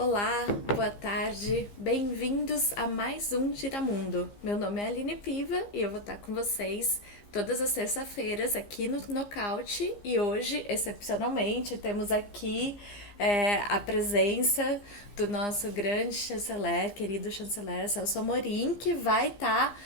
Olá, boa tarde, bem-vindos a mais um Giramundo. Meu nome é Aline Piva e eu vou estar com vocês todas as terças-feiras aqui no Nocaute. E hoje, excepcionalmente, temos aqui a presença do nosso grande chanceler, querido chanceler Celso Amorim, que vai estar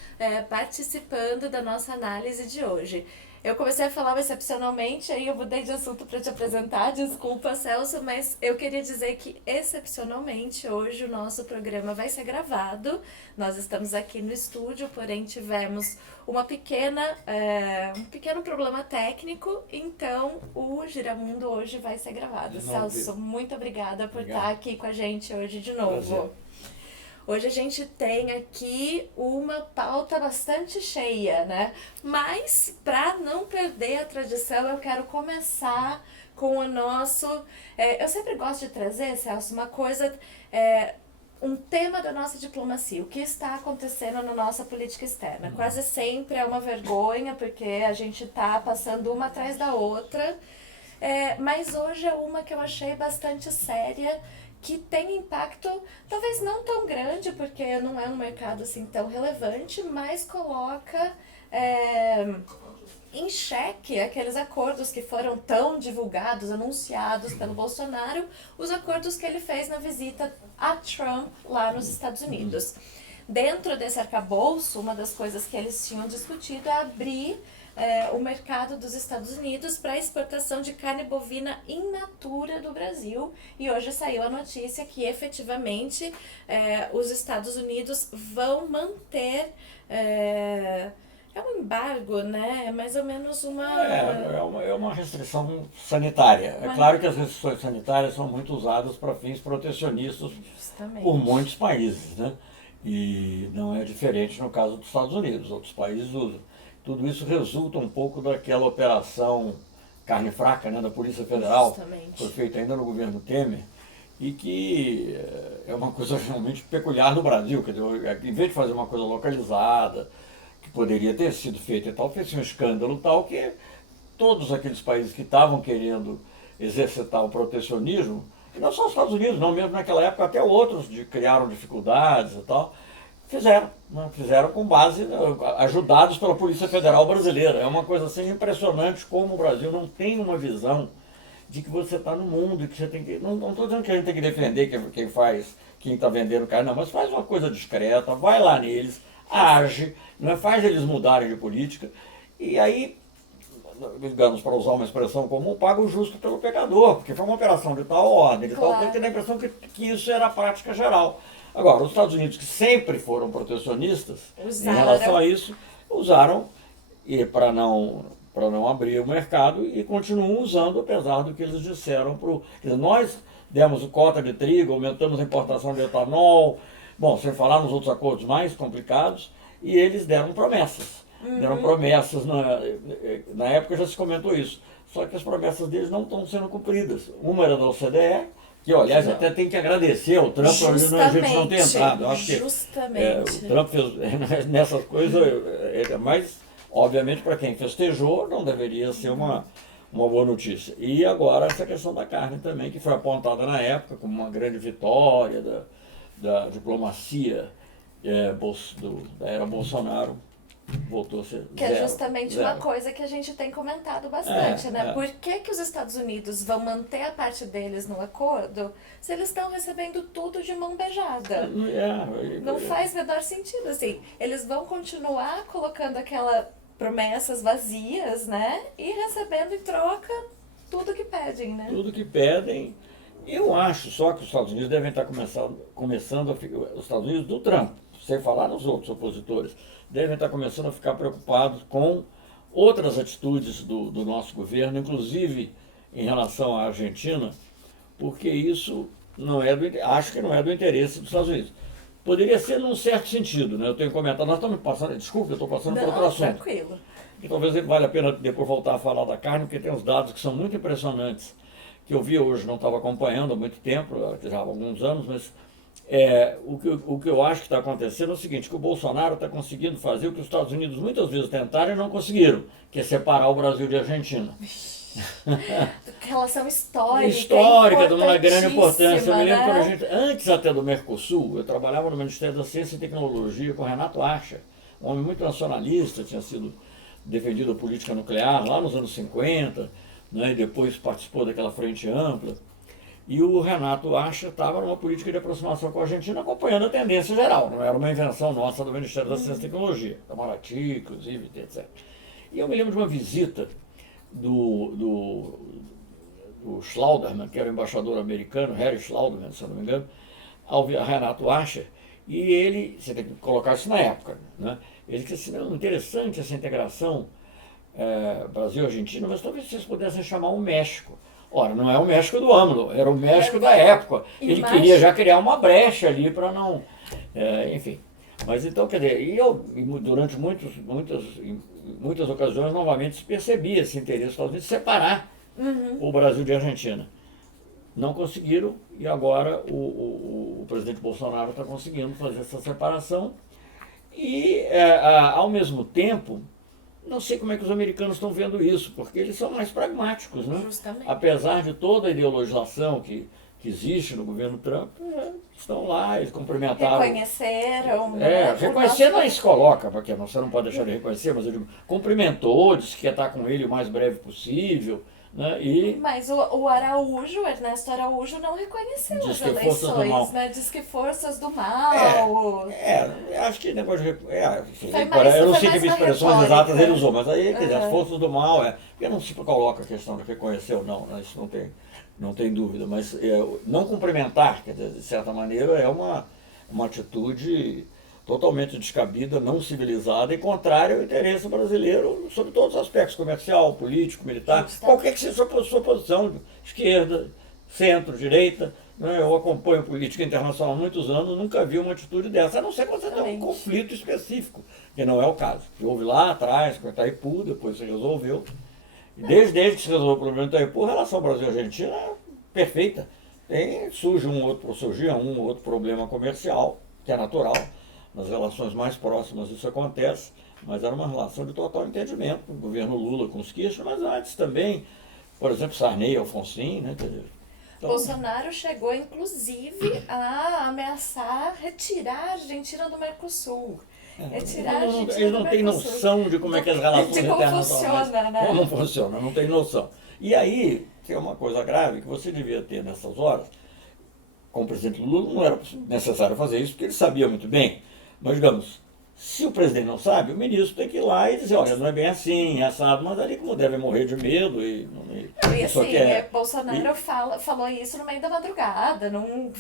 participando da nossa análise de hoje. Eu comecei a falar excepcionalmente, aí eu mudei de assunto para te apresentar, desculpa, Celso, mas eu queria dizer que excepcionalmente hoje o nosso programa vai ser gravado. Nós estamos aqui no estúdio, porém tivemos um pequeno problema técnico, então o Giramundo hoje vai ser gravado. Celso, muito obrigada por estar aqui com a gente hoje de novo. Prazer. Hoje a gente tem aqui uma pauta bastante cheia, né? Mas, para não perder a tradição, eu quero começar com o nosso... eu sempre gosto de trazer, Celso, uma coisa... um tema da nossa diplomacia, o que está acontecendo na nossa política externa. Quase sempre é uma vergonha, porque a gente está passando uma atrás da outra, mas hoje é uma que eu achei bastante séria, que tem impacto, talvez não tão grande, porque não é um mercado assim tão relevante, mas coloca em xeque aqueles acordos que foram tão divulgados, anunciados pelo Bolsonaro, os acordos que ele fez na visita a Trump lá nos Estados Unidos. Dentro desse arcabouço, uma das coisas que eles tinham discutido é abrir o mercado dos Estados Unidos para exportação de carne bovina in natura do Brasil. E hoje saiu a notícia que efetivamente os Estados Unidos vão manter... é um embargo, né? É mais ou menos uma... É uma restrição sanitária. É claro que as restrições sanitárias são muito usadas para fins protecionistas Justamente. por muitos países, né? E não é diferente no caso dos Estados Unidos, outros países usam. Tudo isso resulta um pouco daquela operação carne fraca, né, da Polícia Federal, Justamente. que foi feita ainda no governo Temer, e que é uma coisa realmente peculiar no Brasil. Quer dizer, em vez de fazer uma coisa localizada, que poderia ter sido feita e tal, fez um escândalo tal que todos aqueles países que estavam querendo exercitar o protecionismo, e não só os Estados Unidos, não, mesmo naquela época até outros criaram dificuldades e tal, fizeram, né? Fizeram com base, ajudados pela Polícia Federal Brasileira. É uma coisa assim impressionante como o Brasil não tem uma visão de que você está no mundo e que você tem que... Não estou dizendo que a gente tem que defender quem está vendendo carne, não, mas faz uma coisa discreta, vai lá neles, age, não é? Faz eles mudarem de política, e aí, digamos, para usar uma expressão comum, paga o justo pelo pecador, porque foi uma operação de tal ordem, de tal, tem a impressão que isso era a prática geral. Agora, os Estados Unidos, que sempre foram protecionistas em relação a isso, usaram para não abrir o mercado e continuam usando, apesar do que eles disseram. Nós demos cota de trigo, aumentamos a importação de etanol, bom, sem falar nos outros acordos mais complicados, e eles deram promessas. Deram promessas, na época já se comentou isso, só que as promessas deles não estão sendo cumpridas. Uma era da OCDE, que, aliás, até tem que agradecer ao Trump por a gente não ter entrado. Eu acho que o Trump fez nessas coisas, mas, obviamente, para quem festejou, não deveria ser uma boa notícia. E agora essa questão da carne também, que foi apontada na época como uma grande vitória da diplomacia da era Bolsonaro. Voltou a ser que zero, é justamente zero. uma coisa que a gente tem comentado bastante, né? Por que os Estados Unidos vão manter a parte deles no acordo se eles estão recebendo tudo de mão beijada? Não faz o menor sentido, assim. Eles vão continuar colocando aquelas promessas vazias, né? E recebendo em troca tudo que pedem, né? Tudo que pedem. Eu acho só que os Estados Unidos devem estar começando os Estados Unidos do Trump, sem falar nos outros opositores, devem estar começando a ficar preocupados com outras atitudes do nosso governo, inclusive em relação à Argentina, porque isso acho que não é do interesse dos Estados Unidos. Poderia ser num certo sentido, né? Eu tenho comentado, nós estamos passando, desculpa, eu estou passando por outro assunto. Tranquilo. E talvez valha a pena depois voltar a falar da carne, porque tem uns dados que são muito impressionantes, que eu vi hoje, não estava acompanhando há muito tempo, já há alguns anos, mas o que eu acho que está acontecendo é o seguinte, que o Bolsonaro está conseguindo fazer o que os Estados Unidos muitas vezes tentaram e não conseguiram, que é separar o Brasil de Argentina. Relação histórica, Histórica, de uma grande importância. Eu me lembro quando a né? gente, antes até do Mercosul, eu trabalhava no Ministério da Ciência e Tecnologia com Renato Archer, um homem muito nacionalista, tinha sido defendido a política nuclear lá nos anos 50, né, e depois participou daquela frente ampla. E o Renato Archer estava numa política de aproximação com a Argentina, acompanhando a tendência geral, não era uma invenção nossa do Ministério da Ciência e Tecnologia, Itamaraty, inclusive, etc. E eu me lembro de uma visita do Schlauderman, que era o embaixador americano, Harry Schlauderman, se eu não me engano, ao Renato Archer, e ele, você tem que colocar isso na época, né? Ele disse assim, não, interessante essa integração Brasil-Argentina, mas talvez vocês pudessem chamar o México. Ora, não é o México do AMLO, era o México da época. Ele queria já criar uma brecha ali para não... enfim. Mas então, quer dizer, durante muitas ocasiões, novamente, se percebia esse interesse dos Estados Unidos de separar o Brasil de Argentina. Não conseguiram e agora o presidente Bolsonaro está conseguindo fazer essa separação e, ao mesmo tempo, não sei como é que os americanos estão vendo isso, porque eles são mais pragmáticos, né? Justamente. Apesar de toda a ideologização que existe no governo Trump, estão lá, eles cumprimentaram. Reconheceram. Né, reconhecer não se coloca, porque você não pode deixar de reconhecer, mas eu digo, cumprimentou, disse que ia estar com ele o mais breve possível. Né? Mas o Araújo, o Ernesto Araújo, não reconheceu as eleições, né? Diz que forças do mal. Acho que negócio de. Eu não sei que expressões exatas ele usou, mas aí, quer dizer, as forças do mal, porque não se coloca a questão de reconhecer ou não, né? Isso não tem dúvida, mas não cumprimentar, quer dizer, de certa maneira, é uma atitude totalmente descabida, não civilizada e contrária ao interesse brasileiro sobre todos os aspectos, comercial, político, militar, qualquer que seja a sua posição, esquerda, centro, direita. Né? Eu acompanho política internacional há muitos anos, nunca vi uma atitude dessa, a não ser quando você tem um conflito específico, que não é o caso. Que houve lá atrás, com Itaipu, depois se resolveu. E desde que se resolveu o problema do Itaipu, a relação Brasil-Argentina é perfeita. Surge um ou outro problema comercial, que é natural. Nas relações mais próximas isso acontece, mas era uma relação de total entendimento, o governo Lula com os Kirchner, mas antes também, por exemplo, Sarney, Alfonsin, né? Então, Bolsonaro chegou, inclusive, a ameaçar retirar a Argentina do Mercosul. Eles não têm noção de como é que as relações internacionais... Como funciona, não tem noção. E aí, que é uma coisa grave que você devia ter nessas horas, com o presidente Lula, não era necessário fazer isso, porque ele sabia muito bem. Mas, digamos, se o presidente não sabe, o ministro tem que ir lá e dizer, olha, não é bem assim, é assado, mas ali como deve morrer de medo. E assim, Bolsonaro falou isso no meio da madrugada, num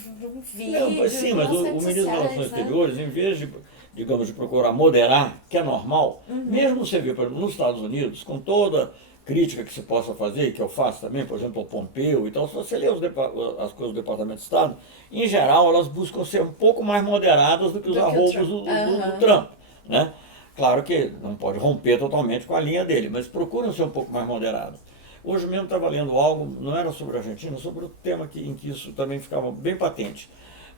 vídeo. Sim, mas o ministro das Relações Exteriores, em vez de, digamos, de procurar moderar, que é normal, mesmo você vê, por exemplo, nos Estados Unidos, com toda crítica que se possa fazer, que eu faço também, por exemplo, ao Pompeu e tal, se você lê as coisas do Departamento de Estado, em geral elas buscam ser um pouco mais moderadas do que os arroubos do Trump. Né? Claro que não pode romper totalmente com a linha dele, mas procuram ser um pouco mais moderadas. Hoje mesmo estava lendo algo, não era sobre a Argentina, sobre o tema em que isso também ficava bem patente.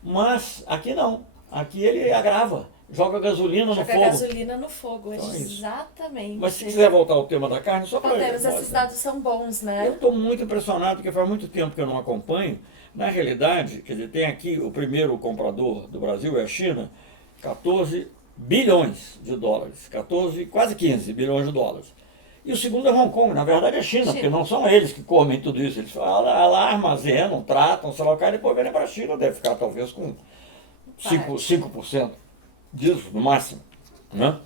Mas aqui não, aqui ele agrava. Joga gasolina no fogo. Joga gasolina no fogo, então, exatamente. Mas se quiser voltar ao tema da carne, só para... Esses dados são bons, né? Eu estou muito impressionado, porque faz muito tempo que eu não acompanho. Na realidade, quer dizer, tem aqui o primeiro comprador do Brasil, é a China, 14 bilhões de dólares, quase 15 bilhões de dólares. E o segundo é Hong Kong, na verdade é a China, porque não são eles que comem tudo isso. Eles lá armazenam, tratam, sei lá o que, e depois vendem para a China, deve ficar talvez com 5% disso, no máximo. Né?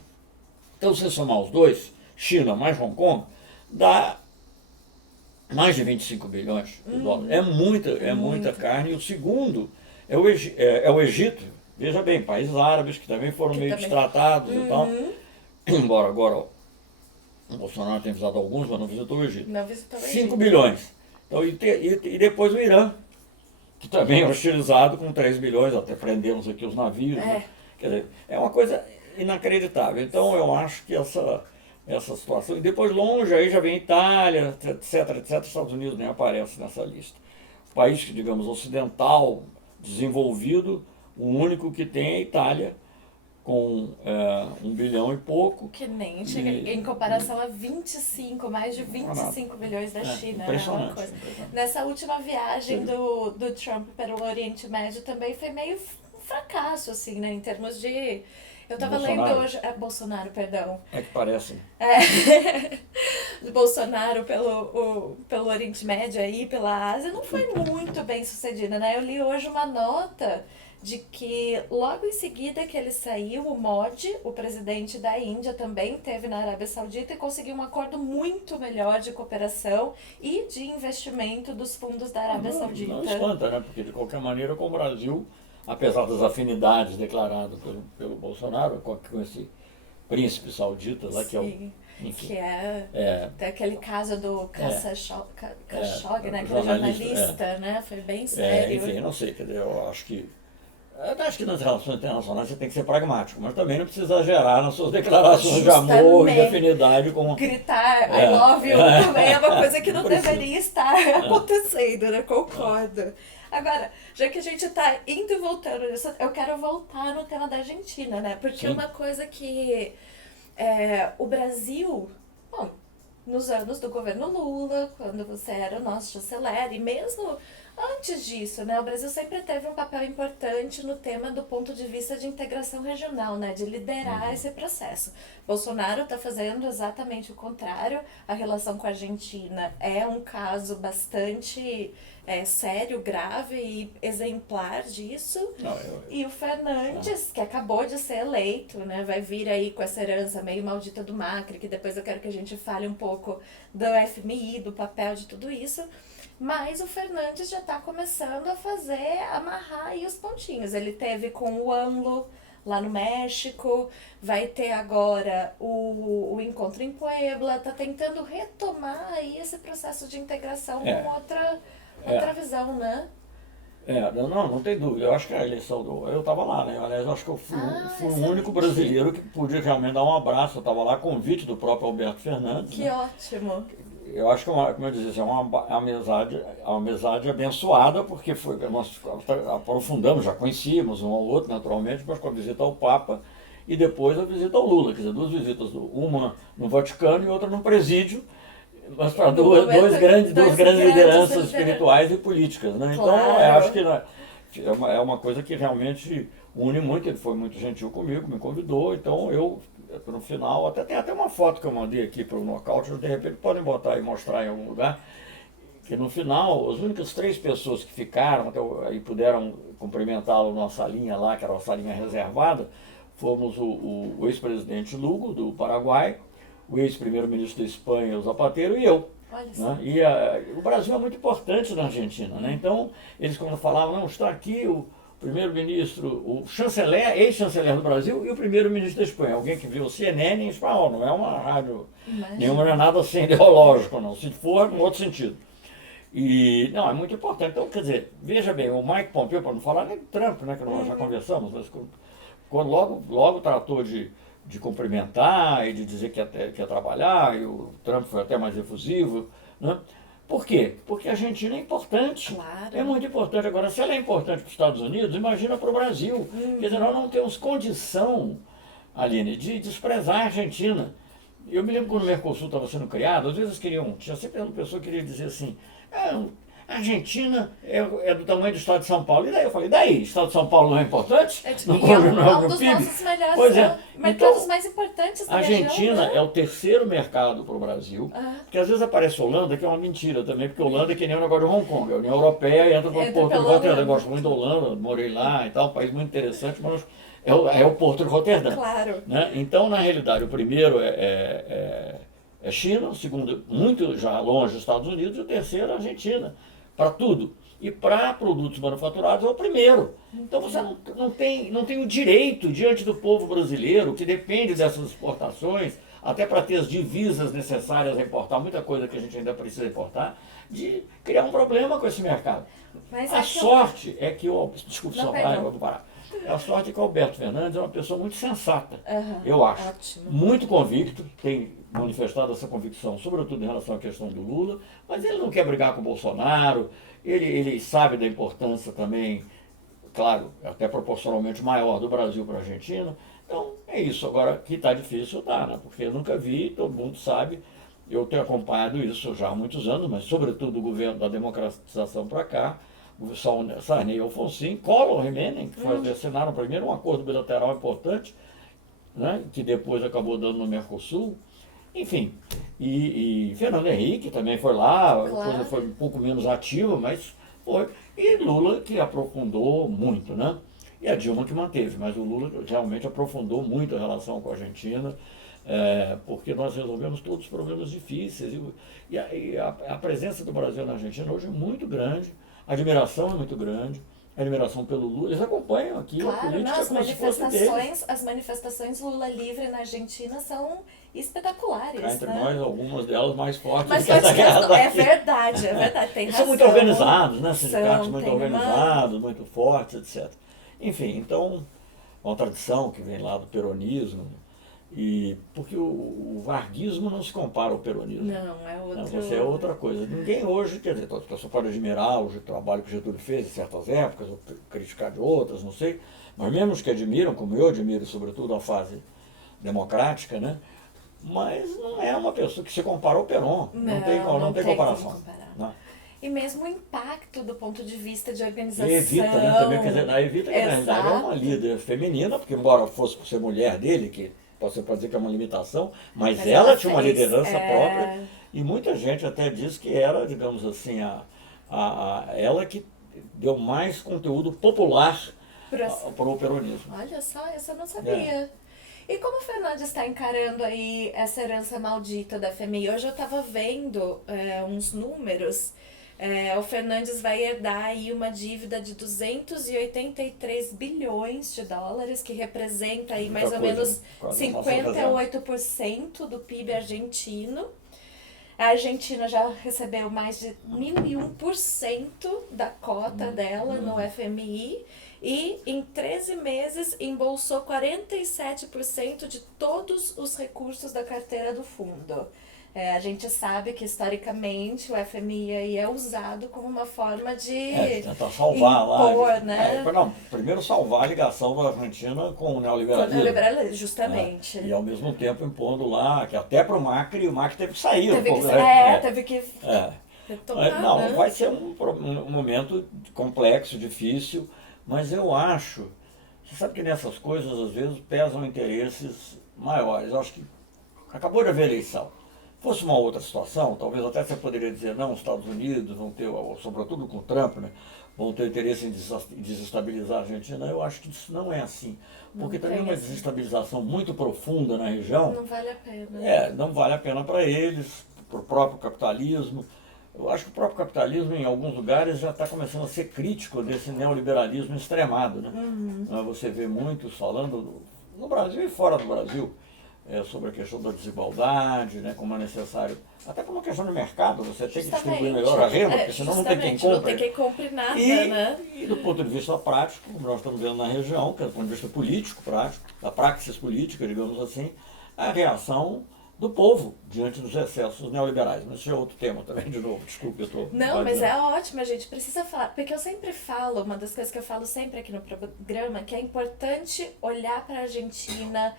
Então, se você somar os dois, China mais Hong Kong, dá mais de 25 bilhões de dólares. É muita carne. E o segundo é o Egito. Veja bem, países árabes que também foram meio destratados e tal. Embora agora o Bolsonaro tenha visitado alguns, mas não visitou o Egito. 5 bilhões. Então, e depois o Irã, que também é hostilizado com 3 bilhões, até prendemos aqui os navios. Né? Quer dizer, é uma coisa inacreditável. Então eu acho que essa situação, e depois longe aí já vem Itália, etc, Estados Unidos nem aparece nessa lista. País, digamos, ocidental, desenvolvido, o único que tem é a Itália, com 1 bilhão e pouco. Que nem chega em comparação a 25, mais de 25 bilhões da China. Impressionante, Né? Uma coisa. impressionante. Nessa última viagem do Trump pelo Oriente Médio também foi meio um fracasso, assim, né? Em termos de... Eu tava lendo hoje... Bolsonaro, perdão. É que parece. Do Bolsonaro pelo Oriente Médio aí, pela Ásia, não foi muito bem sucedida, né? Eu li hoje uma nota de que logo em seguida que ele saiu, o Modi, o presidente da Índia, também esteve na Arábia Saudita e conseguiu um acordo muito melhor de cooperação e de investimento dos fundos da Arábia Saudita. Não espanta, né? Porque de qualquer maneira com o Brasil, apesar das afinidades declaradas pelo Bolsonaro, com esse príncipe saudita lá, Sim, que é o... Enfim, que tem aquele caso do Khashoggi, né? Que é jornalista, né? Foi bem sério. Enfim, eu não sei, quer dizer, eu acho que nas relações internacionais você tem que ser pragmático, mas também não precisa exagerar nas suas declarações de amor e de afinidade com... Gritar I love you também é uma coisa que não deveria estar acontecendo, né? Concordo. Agora, já que a gente tá indo e voltando nisso, eu quero voltar no tema da Argentina, né? Porque Sim. uma coisa que o Brasil, bom, nos anos do governo Lula, quando você era o nosso chanceler, e mesmo antes disso, né, o Brasil sempre teve um papel importante no tema do ponto de vista de integração regional, né, de liderar esse processo. Bolsonaro está fazendo exatamente o contrário. A relação com a Argentina é um caso bastante sério, grave e exemplar disso. E o Fernandes, que acabou de ser eleito, né, vai vir aí com essa herança meio maldita do Macri, que depois eu quero que a gente fale um pouco do FMI, do papel de tudo isso. Mas o Fernandes já está começando a amarrar aí os pontinhos. Ele teve com o AMLO lá no México, vai ter agora o encontro em Puebla, está tentando retomar aí esse processo de integração com outra visão, né? Não tem dúvida. Eu acho que a eleição eu estava lá, né? Aliás, eu acho que eu fui o único brasileiro que podia realmente dar um abraço. Eu estava lá a convite do próprio Alberto Fernandes. Que ótimo! Eu acho que, como eu dizia, é uma amizade abençoada, porque nós aprofundamos, já conhecíamos um ao outro, naturalmente, mas com a visita ao Papa e depois a visita ao Lula. Quer dizer, 2 visitas, uma no Vaticano e outra no presídio, mas para duas grandes lideranças espirituais e políticas. Né? Então, eu acho que é uma coisa que realmente une muito. Ele foi muito gentil comigo, me convidou, então no final, tem até uma foto que eu mandei aqui para o Nocaute, de repente podem botar e mostrar em algum lugar, que no final, as únicas 3 pessoas que ficaram e puderam cumprimentá-lo numa salinha lá, que era uma salinha reservada, fomos o ex-presidente Lugo, do Paraguai, o ex-primeiro-ministro da Espanha, o Zapatero, e eu. Né? E o Brasil é muito importante na Argentina, né? Então, eles quando falavam, não, está aqui o primeiro-ministro, o chanceler, ex-chanceler do Brasil e o primeiro-ministro da Espanha. Alguém que viu o CNN em espanhol, não é uma rádio, nenhuma, não é nada assim ideológico, não. Se for, em outro sentido. E, não, é muito importante. Então, quer dizer, veja bem, o Mike Pompeo, para não falar nem do Trump, né, que nós já conversamos, mas quando logo tratou de cumprimentar e de dizer que ia trabalhar, e o Trump foi até mais efusivo, né? Por quê? Porque a Argentina é importante. Claro. É muito importante. Agora, se ela é importante para os Estados Unidos, imagina para o Brasil. Quer dizer, nós não temos condição, Aline, de desprezar a Argentina. Eu me lembro quando o Mercosul estava sendo criado, às vezes tinha sempre uma pessoa que queria dizer assim, a Argentina é do tamanho do estado de São Paulo. E daí eu falei, daí? O estado de São Paulo não é importante? É um dos nossos melhores mercados mais importantes da região. A Argentina né? é o 3º mercado para o Brasil, porque às vezes aparece a Holanda, que é uma mentira também, porque a Holanda é que nem o negócio de Hong Kong. A União Europeia entra para o Porto de Roterdã. Eu gosto muito da Holanda, morei lá e tal, um país muito interessante, mas é o Porto de Roterdã. Claro. Né? Então, na realidade, o primeiro é China, o segundo, muito já longe, os Estados Unidos, e o terceiro, a Argentina, para tudo. E para produtos manufaturados é o primeiro. Então você não tem o direito diante do povo brasileiro, que depende dessas exportações, até para ter as divisas necessárias a importar, muita coisa que a gente ainda precisa importar, de criar um problema com esse mercado. Mas a sorte é que desculpe só, vou parar. A sorte é que o Alberto Fernandes é uma pessoa muito sensata, eu acho. Ótimo. Muito convicto, tem manifestado essa convicção, sobretudo em relação à questão do Lula, mas ele não quer brigar com o Bolsonaro, ele sabe da importância também claro, até proporcionalmente maior do Brasil para a Argentina. Então, é isso. Agora, que está difícil, tá, né? Porque eu nunca vi, todo mundo sabe, eu tenho acompanhado isso já há muitos anos, mas sobretudo o governo da democratização para cá, o Sarney e Alfonsín, Collor e Menem, que assinaram primeiro um acordo bilateral importante, né, que depois acabou dando no Mercosul. Enfim, e Fernando Henrique também foi lá, a coisa foi um pouco menos ativa, mas foi. E Lula que aprofundou muito, né? E a Dilma que manteve, mas o Lula realmente aprofundou muito a relação com a Argentina, porque nós resolvemos todos os problemas difíceis. E a presença do Brasil na Argentina hoje é muito grande, a admiração é muito grande, a admiração pelo Lula. Eles acompanham aqui a Claro, política não, como se fosse deles. as manifestações Lula livre na Argentina são espetaculares, Cá entre né? nós, algumas delas mais fortes Mas do que essa guerra é daqui. verdade, tem Eles razão. são muito organizados, né? Sindicatos São, muito tem organizados, muito fortes, etc. Enfim, então, uma tradição que vem lá do peronismo, e porque o varguismo não se compara ao peronismo. Não, é Né? outro... Você é outra coisa. Ninguém hoje, quer dizer, a pessoa pode admirar o trabalho que Getúlio fez em certas épocas, ou criticar de outras, não sei, mas mesmo os que admiram, como eu admiro, sobretudo a fase democrática, né? Mas não é uma pessoa que se compara ao Perón. Não tem comparação. como comparar. Né? E mesmo o impacto do ponto de vista de organização. E Evita, né? Também, quer dizer, a Evita, que na realidade é uma líder feminina, porque embora fosse por ser mulher dele, que você pode dizer que é uma limitação, mas ela tinha uma liderança própria, e muita gente até diz que era, digamos assim, ela que deu mais conteúdo popular para o peronismo. Olha só, isso eu não sabia. E como o Fernandes está encarando aí essa herança maldita da FMI? Hoje eu estava vendo uns números. O Fernandes vai herdar aí uma dívida de 283 bilhões de dólares, que representa aí mais ou menos 58% do PIB argentino. A Argentina já recebeu mais de 1001% da cota dela no FMI e em 13 meses embolsou 47% de todos os recursos da carteira do fundo. A gente sabe que historicamente o FMI aí é usado como uma forma de tentar salvar impor, lá. Né? Não, primeiro salvar a ligação da Argentina com o neoliberalismo. Com o neoliberalismo, justamente. E ao mesmo tempo impondo lá, que até para o Macri teve que sair. Teve que retomar. Não, vai ser um momento complexo, difícil, mas eu acho, você sabe que nessas coisas às vezes pesam interesses maiores. Eu acho que acabou de haver eleição. Fosse uma outra situação, talvez até você poderia dizer, não, os Estados Unidos vão ter, sobretudo com o Trump, né, vão ter interesse em desestabilizar a Argentina. Eu acho que isso não é assim. Porque também uma desestabilização muito profunda na região... Não vale a pena. Não vale a pena para eles, para o próprio capitalismo. Eu acho que o próprio capitalismo, em alguns lugares, já está começando a ser crítico desse neoliberalismo extremado. Né? Você vê muitos falando, no Brasil e fora do Brasil, sobre a questão da desigualdade, né, como é necessário, até por uma questão de mercado, você tem que distribuir melhor a renda, porque senão não tem quem compre. Não tem quem compre nada, né? E do ponto de vista prático, como nós estamos vendo na região, que é do ponto de vista político, prático, da praxis política, digamos assim, a reação do povo diante dos excessos neoliberais. Mas isso é outro tema também, de novo, desculpe, eu estou... Não, mas é ótimo, a gente precisa falar, porque eu sempre falo, uma das coisas que eu falo sempre aqui no programa, que é importante olhar para a Argentina,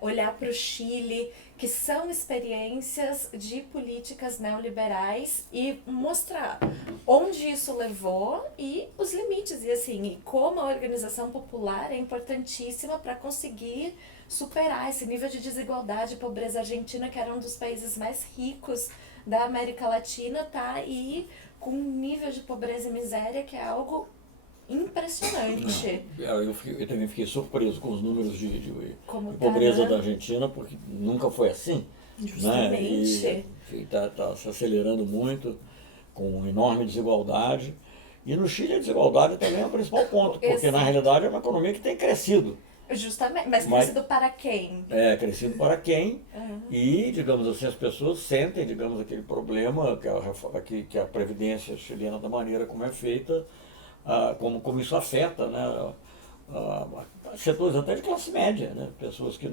olhar para o Chile, que são experiências de políticas neoliberais e mostrar onde isso levou e os limites, e assim, e como a organização popular é importantíssima para conseguir superar esse nível de desigualdade e pobreza. Argentina, que era um dos países mais ricos da América Latina, tá aí com um nível de pobreza e miséria que é algo impressionante. Eu também fiquei surpreso com os números de pobreza da Argentina, porque nunca foi assim. Justamente. Né? E está se acelerando muito, com enorme desigualdade. E no Chile a desigualdade também é o principal ponto, porque na realidade é uma economia que tem crescido. Justamente, mas crescido para quem? Crescido para quem, e, digamos assim, as pessoas sentem, digamos, aquele problema que a Previdência chilena, da maneira como é feita, como isso afeta, né, setores até de classe média, né, pessoas que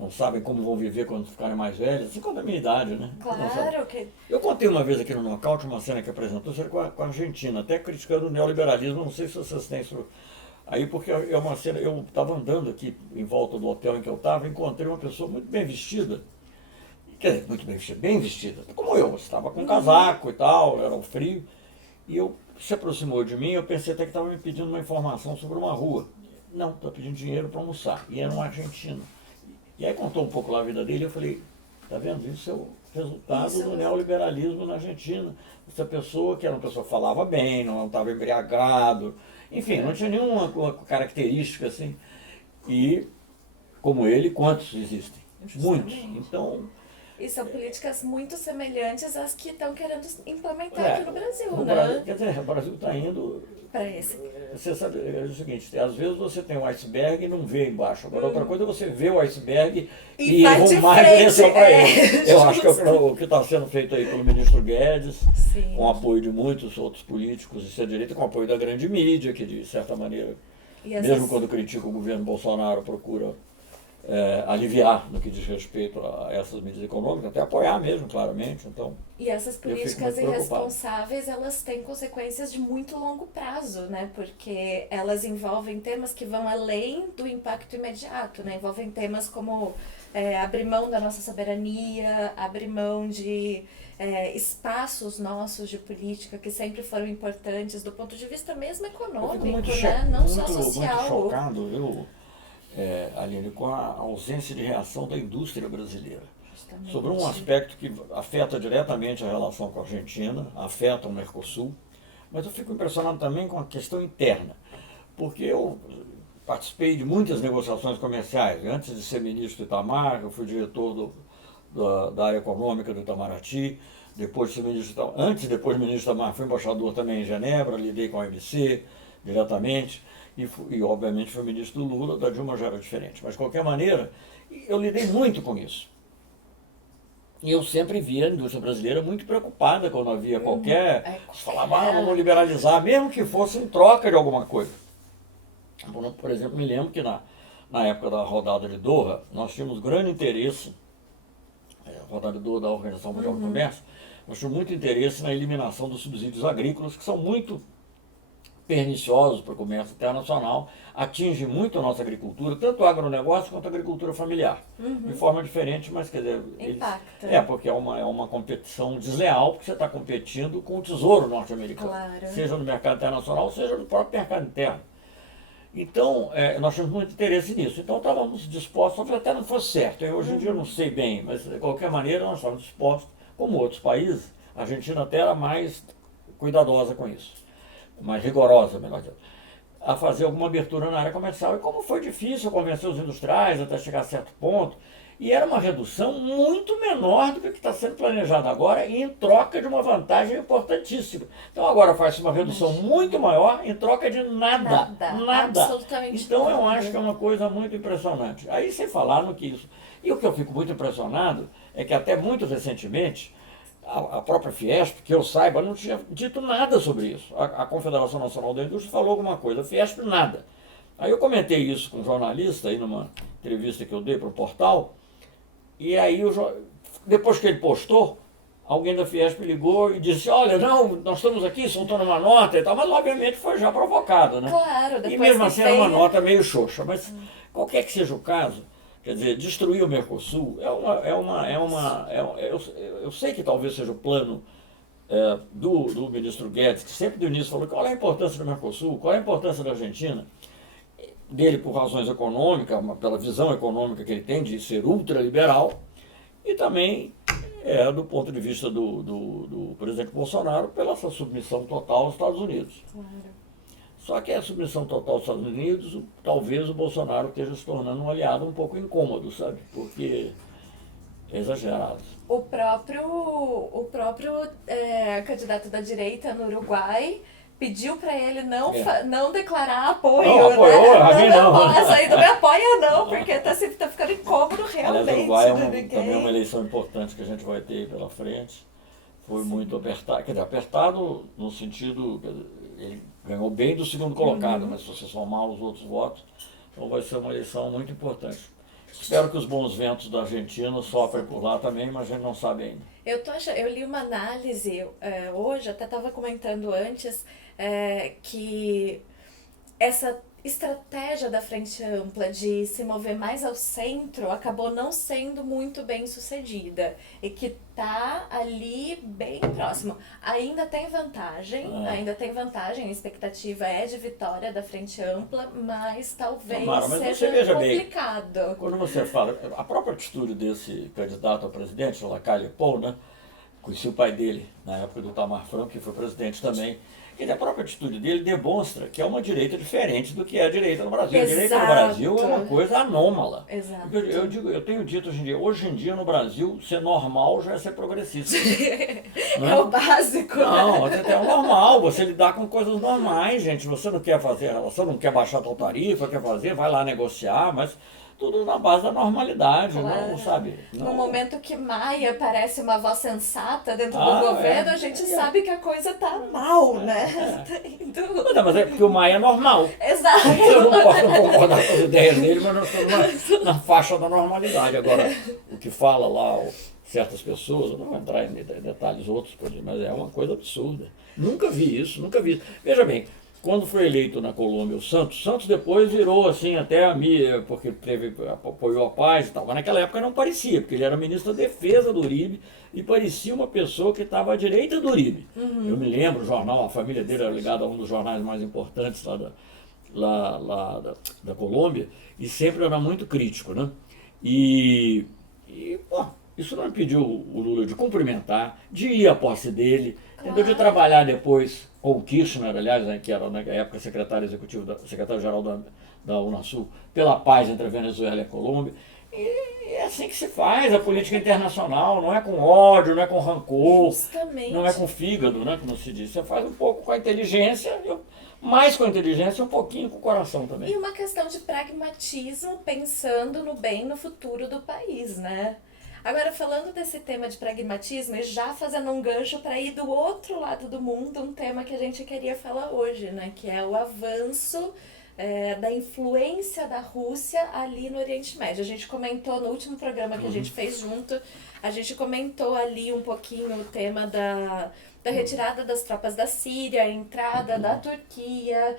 não sabem como vão viver quando ficarem mais velhos, assim como a minha idade, né? Claro que... Eu contei uma vez aqui no Nocaute uma cena que apresentou, isso era com a Argentina, até criticando o neoliberalismo, não sei se vocês têm isso. Aí, porque é uma cena, eu estava andando aqui em volta do hotel em que eu estava, encontrei uma pessoa muito bem vestida, quer dizer, muito bem vestida, como eu, estava com casaco e tal, era um frio, e eu se aproximou de mim, eu pensei até que estava me pedindo uma informação sobre uma rua. Não, está pedindo dinheiro para almoçar, e era um argentino. E aí contou um pouco lá a vida dele, eu falei, tá vendo, isso é o resultado do neoliberalismo na Argentina. Essa pessoa, que era uma pessoa que falava bem, não estava embriagado, enfim, não tinha nenhuma característica assim. E, como ele, quantos existem? Muitos. Então... E são políticas muito semelhantes às que estão querendo implementar aqui no Brasil, né? Brasil, quer dizer, o Brasil está indo... Para esse. Você sabe, é o seguinte, às vezes você tem um iceberg e não vê embaixo. Agora, outra coisa é você ver o iceberg e arrumar a direção para ele. Eu acho que o que está sendo feito aí pelo ministro Guedes, sim, com o apoio de muitos outros políticos de direita, com o apoio da grande mídia, que de certa maneira, mesmo quando critica o governo Bolsonaro, procura aliviar no que diz respeito a essas medidas econômicas, até apoiar mesmo, claramente. Então, e essas políticas irresponsáveis, elas têm consequências de muito longo prazo, né? Porque elas envolvem temas que vão além do impacto imediato, né? Envolvem temas como abrir mão da nossa soberania, abrir mão de espaços nossos de política que sempre foram importantes do ponto de vista mesmo econômico, né? Não só social. Muito chocado, viu? Aline, com a ausência de reação da indústria brasileira. Justamente. Sobre um aspecto que afeta diretamente a relação com a Argentina, afeta o Mercosul, mas eu fico impressionado também com a questão interna, porque eu participei de muitas negociações comerciais. Antes de ser ministro do Itamar, eu fui diretor da área econômica do Itamaraty, depois de ser ministro, antes e depois de ministro do Itamar, fui embaixador também em Genebra, lidei com a OMC diretamente. E obviamente foi ministro do Lula, da Dilma já era diferente. Mas de qualquer maneira, eu lidei muito com isso. E eu sempre via a indústria brasileira muito preocupada quando havia qualquer... Falava, vamos liberalizar, mesmo que fosse em troca de alguma coisa. Por exemplo, me lembro que na época da rodada de Doha, nós tínhamos grande interesse, rodada de Doha da Organização Mundial do Comércio, nós tínhamos muito interesse na eliminação dos subsídios agrícolas, que são muito perniciosos para o comércio internacional, atinge muito a nossa agricultura, tanto o agronegócio quanto a agricultura familiar. De forma diferente, mas quer dizer... Impacta. Porque é uma competição desleal, porque você está competindo com o tesouro norte-americano. Claro. Seja no mercado internacional, seja no próprio mercado interno. Então, nós tínhamos muito interesse nisso. Então, estávamos dispostos, talvez até não fosse certo. Hoje em dia eu não sei bem, mas de qualquer maneira nós estávamos dispostos, como outros países, a Argentina até era mais cuidadosa com isso. Mais rigorosa, melhor dizendo, a fazer alguma abertura na área comercial. E como foi difícil convencer os industriais até chegar a certo ponto, e era uma redução muito menor do que está sendo planejado agora, e em troca de uma vantagem importantíssima. Então agora faz-se uma redução muito maior em troca de nada. Absolutamente então nada. Eu acho que é uma coisa muito impressionante. Aí sem falar no que isso... E o que eu fico muito impressionado é que até muito recentemente, a própria Fiesp, que eu saiba, não tinha dito nada sobre isso. A Confederação Nacional da Indústria falou alguma coisa, a Fiesp nada. Aí eu comentei isso com um jornalista, aí numa entrevista que eu dei para o portal, e aí depois que ele postou, alguém da Fiesp ligou e disse, olha, não, nós estamos aqui, soltando uma nota e tal, mas obviamente foi já provocado, né? Claro, depois e mesmo assim era uma nota meio xoxa, mas qualquer que seja o caso, quer dizer, destruir o Mercosul eu sei que talvez seja o plano do ministro Guedes, que sempre do início falou qual é a importância do Mercosul, qual é a importância da Argentina, dele por razões econômicas, pela visão econômica que ele tem de ser ultraliberal, e também do ponto de vista do presidente Bolsonaro, pela sua submissão total aos Estados Unidos. Claro. Só que a submissão total aos Estados Unidos, talvez o Bolsonaro esteja se tornando um aliado um pouco incômodo, sabe? Porque é exagerado. O próprio candidato da direita no Uruguai pediu para ele não declarar apoio. Não apoiou, não. Essa aí não me apoia não, porque tá ficando incômodo realmente. Aliás, o Uruguai também é uma eleição importante que a gente vai ter pela frente. Foi muito apertado, quer dizer, apertado no sentido, ele ganhou bem do segundo colocado, mas se você somar os outros votos, então vai ser uma eleição muito importante. Espero que os bons ventos da Argentina soprem por lá também, mas a gente não sabe ainda. Eu li uma análise hoje, até estava comentando antes, que essa estratégia da Frente Ampla de se mover mais ao centro acabou não sendo muito bem sucedida e que tá ali bem próximo. Ainda tem vantagem, a expectativa é de vitória da Frente Ampla, mas talvez Tomara, mas você seja veja bem, complicado. quando você fala, a própria atitude desse candidato a presidente, o Lacalle Pou, né? Conheci o pai dele na época do Itamar Franco, que foi presidente também. E a própria atitude dele demonstra que é uma direita diferente do que é a direita no Brasil. Exato. A direita no Brasil é uma coisa anômala. Exato. Eu tenho dito hoje em dia no Brasil, ser normal já é ser progressista. É o básico. Não, é o normal, você lidar com coisas normais, gente. Você não quer fazer, você não quer baixar a tua tarifa, quer fazer, vai lá negociar, mas tudo na base da normalidade, Claro. não sabe? Não. No momento que Maia parece uma voz sensata dentro do governo, a gente sabe que a coisa tá mal, né? Não, mas é porque o Maia é normal. Exato. Eu não posso concordar com as ideias dele, mas nós estamos na faixa da normalidade. Agora, o que fala lá certas pessoas, eu não vou entrar em detalhes outros, mas é uma coisa absurda. Nunca vi isso, nunca vi isso. Veja bem, quando foi eleito na Colômbia o Santos depois virou assim até a mídia, porque apoiou a paz e tal. Mas naquela época não parecia, porque ele era ministro da Defesa do Uribe e parecia uma pessoa que estava à direita do Uribe. Eu me lembro, o jornal, a família dele era ligada a um dos jornais mais importantes lá da Colômbia e sempre era muito crítico, né? Bom, isso não impediu o Lula de cumprimentar, de ir à posse dele, entendeu? De trabalhar depois com o Kirchner, aliás, né, que era na época secretário-geral da Unasul, pela paz entre a Venezuela e a Colômbia. E é assim que se faz a política internacional, não é com ódio, não é com rancor, Justamente. não é com fígado, né, como se diz. Você faz um pouco com a inteligência, mais com a inteligência e um pouquinho com o coração também. E uma questão de pragmatismo, pensando no bem, no futuro do país, né? Agora, falando desse tema de pragmatismo e já fazendo um gancho para ir do outro lado do mundo, um tema que a gente queria falar hoje, né? Que é o avanço da influência da Rússia ali no Oriente Médio. A gente comentou no último programa que a gente fez junto, a gente comentou ali um pouquinho o tema da retirada das tropas da Síria, a entrada da Turquia,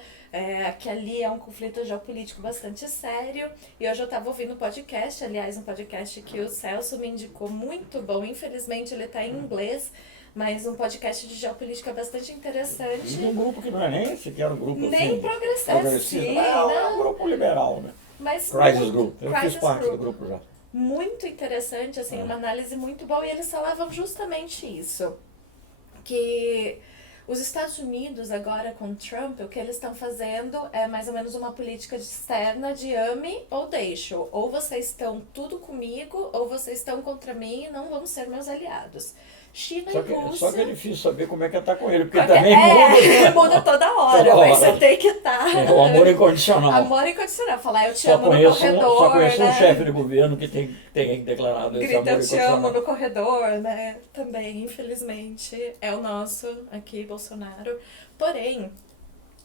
que ali é um conflito geopolítico bastante sério. E hoje eu estava ouvindo um podcast, aliás, um podcast que o Celso me indicou muito bom. Infelizmente ele está em inglês, mas um podcast de geopolítica bastante interessante. E um grupo que não é nem sequer um grupo nem assim, progressista, é um grupo liberal, né? Mas Crisis Group, eu fiz Crisis parte Group. do grupo já. Muito interessante, assim, uma análise muito boa. E eles falavam justamente isso, que os Estados Unidos agora com Trump, o que eles estão fazendo é mais ou menos uma política externa de ame ou deixo. Ou vocês estão tudo comigo, ou vocês estão contra mim e não vão ser meus aliados. China e Rússia... Só que é difícil saber como é que tá com ele, porque Porque também muda. Muda toda hora, Toda mas hora. você tem que estar... É o amor incondicional. Amor incondicional. Falar eu te Só amo no conheço corredor, né? um chefe de governo que tem declarado esse amor Grita eu te amo incondicional. no corredor, né? Também, infelizmente, é o nosso aqui, Bolsonaro. Porém,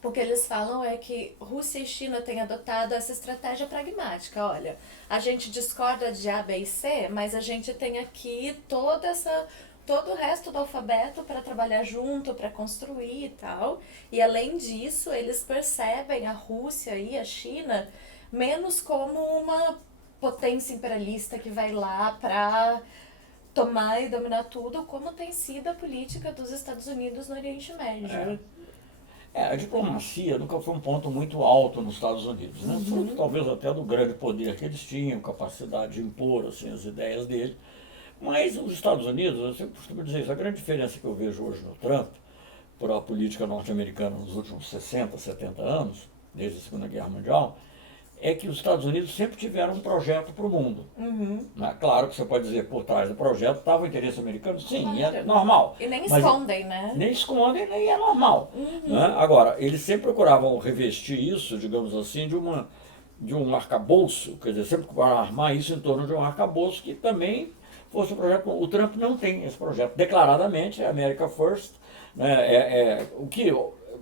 o que eles falam é que Rússia e China têm adotado essa estratégia pragmática. Olha, a gente discorda de A, B e C, mas a gente tem aqui todo o resto do alfabeto para trabalhar junto, para construir e tal. E além disso, eles percebem a Rússia e a China menos como uma potência imperialista que vai lá para tomar e dominar tudo, como tem sido a política dos Estados Unidos no Oriente Médio. A diplomacia nunca foi um ponto muito alto nos Estados Unidos, né? Fruto talvez até do grande poder que eles tinham, capacidade de impor assim, as ideias dele. Mas os Estados Unidos, eu sempre costumo dizer isso, a grande diferença que eu vejo hoje no Trump para a política norte-americana nos últimos 60, 70 anos, desde a Segunda Guerra Mundial, é que os Estados Unidos sempre tiveram um projeto para o mundo. Claro que você pode dizer, por trás do projeto estava o interesse americano, sim, claro. É normal. E nem escondem, né? Nem escondem, nem é normal. Né? Agora, eles sempre procuravam revestir isso, digamos assim, de um arcabouço, quer dizer, sempre procuravam armar isso em torno de um arcabouço que também fosse um projeto. O Trump não tem esse projeto. Declaradamente, é America First. Né?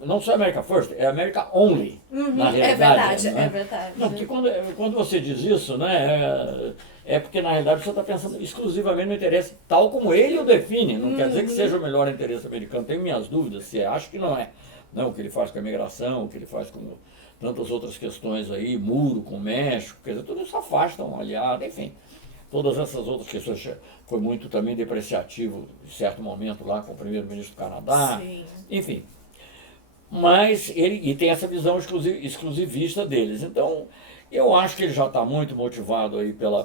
não só America First, é America Only, na realidade. É verdade. Não, porque quando você diz isso, né, é porque na realidade você está pensando exclusivamente no interesse tal como ele o define. Não quer dizer que seja o melhor interesse americano. Tenho minhas dúvidas se acho que não é. Não, o que ele faz com a imigração, o que ele faz com tantas outras questões aí, muro com o México, quer dizer, tudo isso afasta um aliado, enfim. Todas essas outras questões, foi muito também depreciativo em certo momento lá com o primeiro-ministro do Canadá, Sim. enfim. Mas ele tem essa visão exclusivista deles. Então, eu acho que ele já está muito motivado aí pela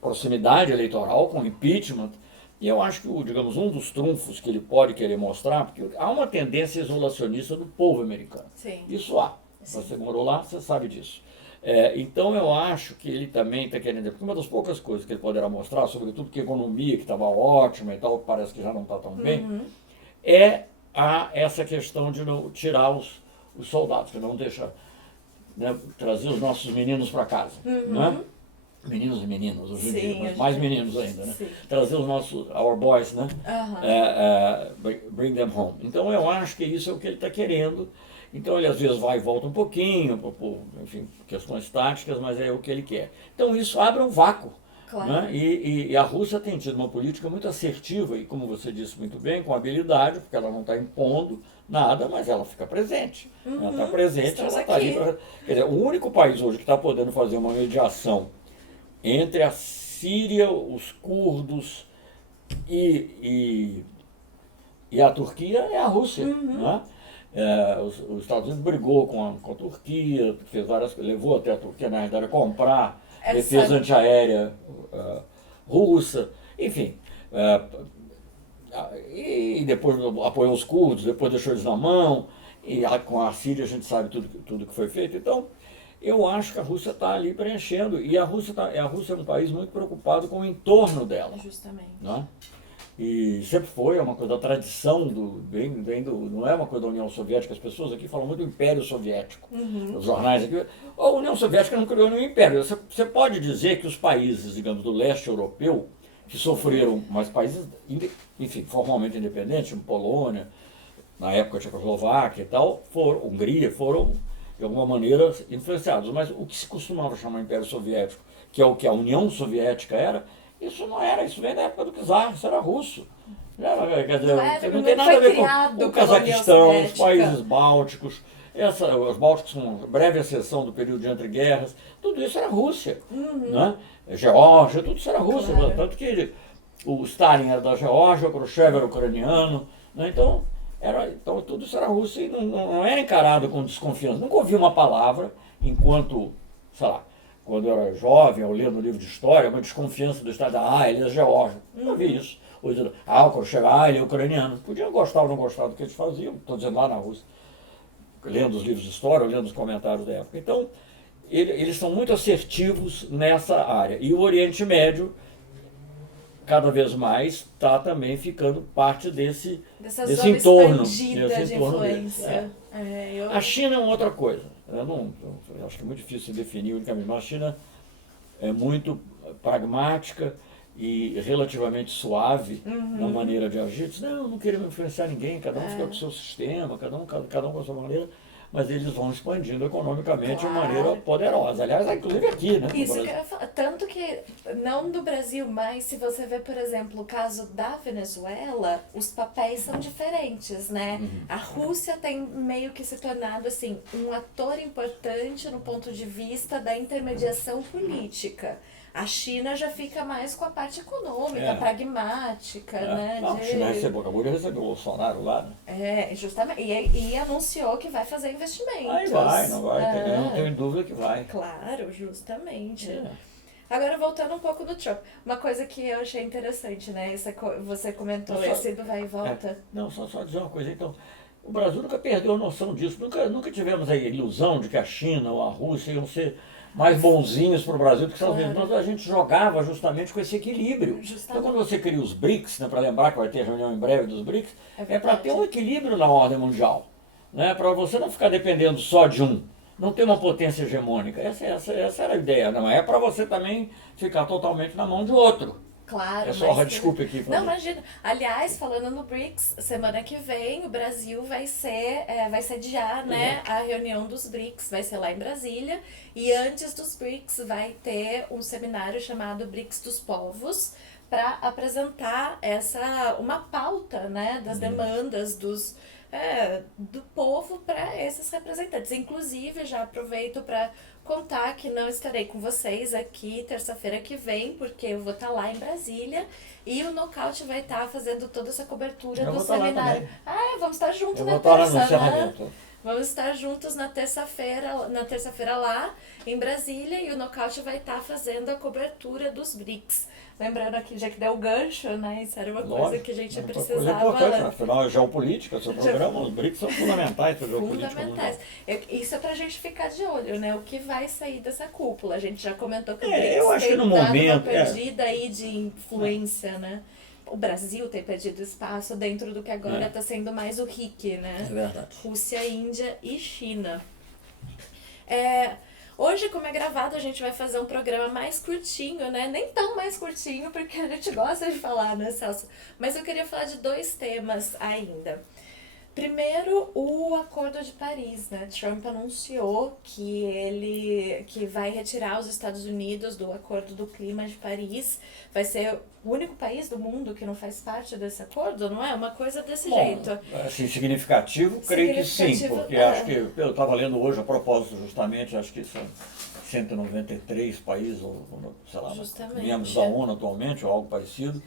proximidade eleitoral com o impeachment. E eu acho que, digamos, um dos trunfos que ele pode querer mostrar, porque há uma tendência isolacionista do povo americano. Sim. Isso há. Sim. Você morou lá, você sabe disso. Então eu acho que ele também está querendo, porque uma das poucas coisas que ele poderá mostrar, sobretudo que a economia que estava ótima e tal, parece que já não está tão bem, é essa questão de não tirar os soldados, de não deixar, né, trazer os nossos meninos para casa. Né? Meninos e meninas, hoje em dia, mas mais meninos ainda, né? Sim. Trazer os nossos, our boys, né? Bring them home. Então eu acho que isso é o que ele está querendo. Então ele às vezes vai e volta um pouquinho, por enfim, questões táticas, mas é o que ele quer. Então isso abre um vácuo. Claro. Né? E a Rússia tem tido uma política muito assertiva e, como você disse muito bem, com habilidade, porque ela não está impondo nada, mas ela fica presente. Ela está presente, ela está ali. Quer dizer, o único país hoje que está podendo fazer uma mediação entre a Síria, os curdos e a Turquia é a Rússia. Né? Os Estados Unidos brigou com a Turquia, fez várias, levou até a Turquia, na realidade, a comprar defesa antiaérea russa, enfim. E depois apoiou os curdos, depois deixou eles na mão, e com a Síria a gente sabe tudo que foi feito. Então, eu acho que a Rússia está ali preenchendo, e a Rússia é um país muito preocupado com o entorno dela. Justamente. Né? E sempre foi, é uma coisa da tradição, não é uma coisa da União Soviética. As pessoas aqui falam muito do Império Soviético. Os jornais aqui. A União Soviética não criou nenhum império. Você pode dizer que os países, digamos, do leste europeu, que sofreram, mas países, enfim, formalmente independentes, como Polônia, na época Tchecoslováquia e tal, Hungria, foram, de alguma maneira, influenciados. Mas o que se costumava chamar Império Soviético, que é o que a União Soviética era, isso não era, isso vem da época do czar, isso era russo. Quer dizer, não tem nada a ver com o Cazaquistão, os países bálticos, os bálticos com breve exceção do período de entreguerras, tudo isso era Rússia. Né? Geórgia, tudo isso era Rússia. Claro. Tanto que o Stalin era da Geórgia, o Khrushchev era ucraniano. Né? Então tudo isso era Rússia e não era encarado com desconfiança. Nunca ouvi uma palavra enquanto, sei lá, quando eu era jovem, eu lendo livro de história, uma desconfiança do Estado, ele é geórgio. Não vi isso. Hoje, o Khrushchev, ele é ucraniano. Podiam gostar ou não gostar do que eles faziam, estou dizendo lá na Rússia, lendo os livros de história, lendo os comentários da época. Então, eles são muito assertivos nessa área. E o Oriente Médio, cada vez mais, está também ficando parte desse entorno. Desse entorno deles. A China é uma outra coisa. Eu acho que é muito difícil definir unicamente, mas a China é muito pragmática e relativamente suave na maneira de agir. Diz, não queremos influenciar ninguém, cada um fica com o seu sistema, cada um com a sua maneira, mas eles vão expandindo economicamente de uma maneira poderosa. Aliás, inclusive aqui, né? Isso que eu ia falar. Tanto que, não do Brasil, mas se você vê, por exemplo, o caso da Venezuela, os papéis são diferentes, né? A Rússia tem meio que se tornado, assim, um ator importante no ponto de vista da intermediação política. A China já fica mais com a parte econômica, pragmática, né? Não, a China acabou de receber o Bolsonaro lá, né? Justamente. E anunciou que vai fazer investimentos. Aí vai, não vai, eu não tenho dúvida que vai. Claro, justamente. Agora, voltando um pouco do Trump, uma coisa que eu achei interessante, né? Você comentou, esse do vai e volta. Só dizer uma coisa, então. O Brasil nunca perdeu a noção disso, nunca tivemos a ilusão de que a China ou a Rússia iam ser mais bonzinhos para o Brasil do que os Estados Unidos. A gente jogava justamente com esse equilíbrio. Então, quando você cria os BRICS, né, para lembrar que vai ter reunião em breve dos BRICS, é para ter um equilíbrio na ordem mundial. Né, para você não ficar dependendo só de um, não ter uma potência hegemônica. Essa era a ideia. Não é para você também ficar totalmente na mão de outro. Claro, É só, mas... desculpe aqui. Não, imagina. Aliás, falando no BRICS, semana que vem o Brasil vai sediar, né, a reunião dos BRICS, vai ser lá em Brasília. E antes dos BRICS vai ter um seminário chamado BRICS dos Povos, para apresentar uma pauta, né, das demandas do povo para esses representantes. Inclusive, já aproveito para contar que não estarei com vocês aqui terça-feira que vem, porque eu vou estar lá em Brasília e o Nocaute vai estar fazendo toda essa cobertura do seminário. Vamos estar juntos na terça, né? Vamos estar juntos na terça-feira lá em Brasília e o Nocaute vai estar fazendo a cobertura dos BRICS. Lembrando aqui, já que deu o gancho, né? Isso era uma coisa que a gente precisava... Coisa importante, afinal, geopolítica, seu programa, os BRICS são fundamentais para a geopolítica fundamentais. Isso é pra gente ficar de olho, né? O que vai sair dessa cúpula. A gente já comentou que o eu acho que no dado momento, uma perdida aí de influência, né? O Brasil tem perdido espaço dentro do que agora está sendo mais o RIC, né? É verdade. Rússia, Índia e China. Hoje, como é gravado, a gente vai fazer um programa mais curtinho, né? Nem tão mais curtinho, porque a gente gosta de falar, né, Celso? Mas eu queria falar de 2 temas ainda. Primeiro, o Acordo de Paris, né? Trump anunciou que vai retirar os Estados Unidos do Acordo do Clima de Paris. Vai ser o único país do mundo que não faz parte desse acordo, não é? Uma coisa desse jeito. Assim, significativo, creio que sim, porque acho que eu estava lendo hoje a propósito justamente, acho que são 193 países, ou sei lá, membros da ONU atualmente, ou algo parecido,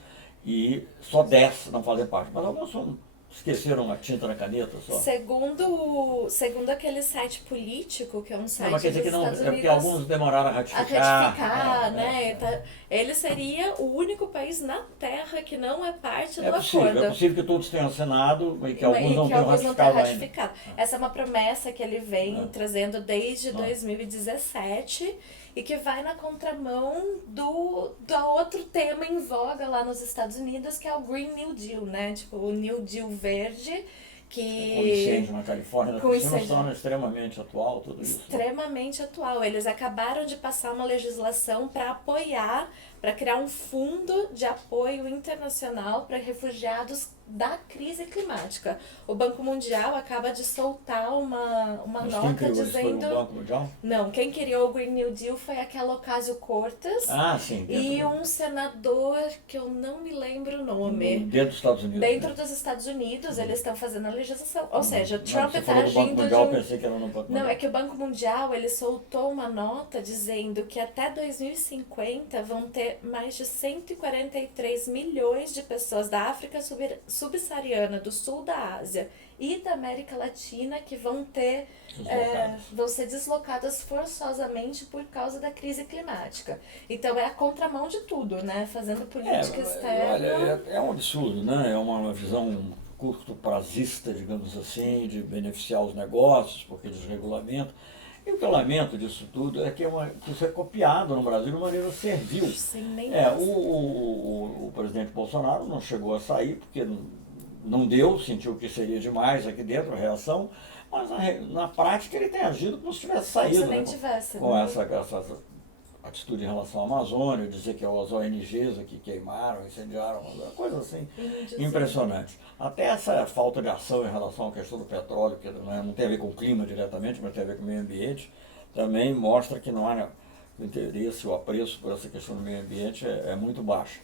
e só 10 não fazem parte. Mas alguns esqueceram a tinta na caneta só. Segundo aquele site político, que é um site mas quer dizer dos que não, Estados Unidos... porque alguns demoraram a ratificar. Né? Ele seria o único país na Terra que não é parte do possível, acordo. É possível que todos tenham assinado e que alguns não tenham ratificado ainda. Essa é uma promessa que ele vem trazendo desde 2017 e que vai na contramão do outro tema em voga lá nos Estados Unidos, que é o Green New Deal, né? Tipo, o New Deal verde, que... Com incêndio na Califórnia, se torna extremamente atual tudo isso. Extremamente atual. Eles acabaram de passar uma legislação para apoiar, para criar um fundo de apoio internacional para refugiados da crise climática. O Banco Mundial acaba de soltar uma nota dizendo... Foi o Banco Mundial? Não, quem criou o Green New Deal foi aquela Ocasio-Cortez e um senador que eu não me lembro o nome. Dentro dos Estados Unidos. Dentro dos Estados Unidos, eles estão fazendo a legislação. Ou seja, Trump está agindo... Banco Mundial, pensei que era no Banco Mundial. Não, é que o Banco Mundial ele soltou uma nota dizendo que até 2050 vão ter mais de 143 milhões de pessoas da África subsaariana, do sul da Ásia e da América Latina que vão ser deslocadas forçosamente por causa da crise climática. Então é a contramão de tudo, né? Fazendo política externa. Olha, é um absurdo, né? É uma visão curto-prazista, digamos assim, de beneficiar os negócios, porque desregulamento. E o que eu lamento disso tudo é que isso é copiado no Brasil de maneira servil. O presidente Bolsonaro não chegou a sair porque não deu, sentiu que seria demais aqui dentro a reação, mas na prática ele tem agido como se tivesse saído. Com essa atitude em relação à Amazônia, dizer que as ONGs aqui queimaram, incendiaram, coisa assim impressionante. Até essa falta de ação em relação à questão do petróleo, que não tem a ver com o clima diretamente, mas tem a ver com o meio ambiente, também mostra que não há o interesse, o apreço por essa questão do meio ambiente é muito baixo.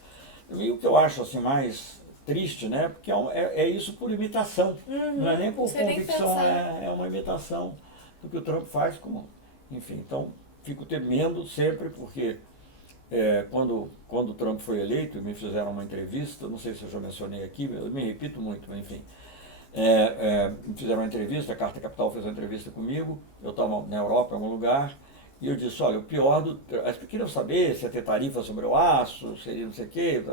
E o que eu acho assim, mais triste, né? Porque é isso por imitação, não é nem por convicção, é uma imitação do que o Trump faz, enfim, então fico temendo sempre, porque quando o Trump foi eleito, me fizeram uma entrevista, não sei se eu já mencionei aqui, eu me repito muito, mas enfim, me fizeram uma entrevista, a Carta Capital fez uma entrevista comigo, eu estava na Europa, em algum lugar, e eu disse, olha, o pior eles queriam saber se ia ter tarifa sobre o aço, seria não sei o quê,